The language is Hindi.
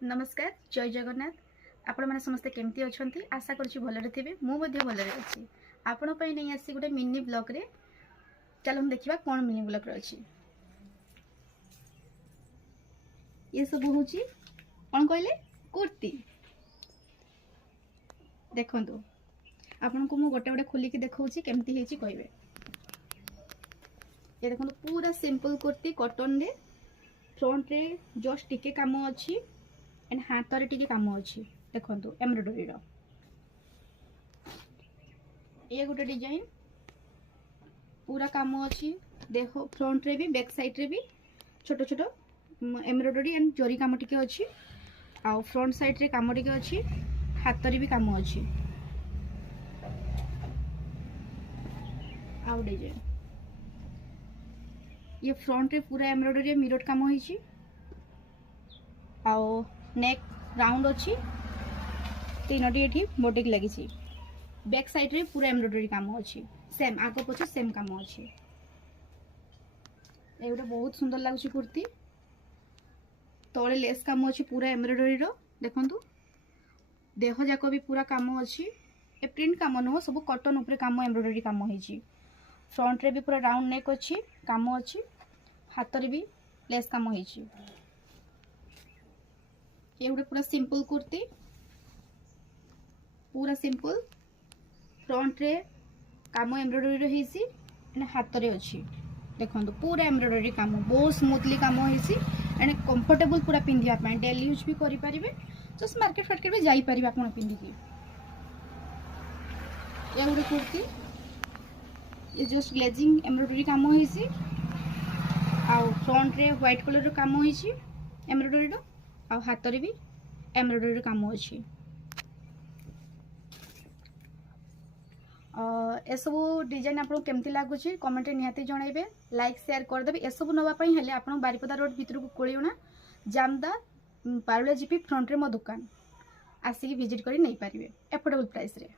नमस्कार जय जगन्नाथ आपण मैंने समस्ते केमती अच्छा आशा करुँच भलरे थे मुझे भलरे अच्छी आपण नहीं आसी गोटे मिनी ब्लॉग रे चलो हम देखा कौन मिनी ब्लॉग रे अच्छी ये सब हूँ कौन कहले कुर्ती देखु आपण को गोटे गोटे खोलिकी देखा केमती कहे ये देखो पूरा सिंपल कुर्ती कॉटन रे फ्रंट रे जस्ट टिके काम अच्छी एंड हाथ रे टिके काम अच्छी देखो एम्ब्रॉयडरी रो ये गोटे डिजाइन पूरा काम अच्छी देखो फ्रंट रे भी बैक साइड रे भी छोट छोट एम्ब्रॉयडरी एंड जरी काम टिके अच्छी आ फ्रंट साइड रे काम टिके अच्छी हाथ रे भी काम अच्छी आउ डिजाइन ये फ्रंट रे पूरा एम्ब्रॉयडरी मिरर काम होइछि आओ नेक राउंड अच्छी तीनोटी एठी मोटेक लगी बैक साइड रे पूरा एम्ब्रॉयडरी काम अच्छी सेम आगो पछे सेम काम अच्छी ए गोटे बहुत सुंदर लागुछि कुर्ती तळे लेस काम अच्छी पूरा एम्ब्रॉयडरी रो देखंतु देह जाको भी पूरा काम अच्छी ए प्रिंट काम न हो सब कॉटन ऊपर काम एम्ब्रॉयडरी काम होइछि फ्रंट रे भी पूरा राउंड नेक अच्छी काम अच्छी हाथ रे भी लेस काम होइछि ये गोटे पूरा सिंपल कुर्ती पूरा सिंपल फ्रंट रे काम एम्ब्रॉयडरी रहीसी एंड हाथ रे अच्छी देखंतु पूरा एम्ब्रॉयडरी काम बहुत स्मूथली काम होइसी एंड कंफर्टेबल पूरा पिंधिया पय डेली यूज भी करि परिबे जस्ट मार्केट फार्केट भी जाई परिबे आपण पिंधिकी ये गोटे कुर्ती ये जस्ट ग्लेजिंग एम्ब्रॉयडरी काम होइसी आ फ्रंट रे व्हाइट कलर रो काम होइसी एम्ब्रॉयडरी रो आ हाथ रे भी एम्ब्रॉयडरी काम अच्छी ए सब डिजाइन आपको केमती लगुच कमेंट निहाती जनइबे लाइक शेयर करदेवे ए सब नापी हेले आप बारिपदा रोड भितर को कोड़ीना जामदा पारुलिया जीपी फ्रंट रे मो दुकान आसिक विजिट कर नहीं पारे एफोर्डेबल प्राइस रे।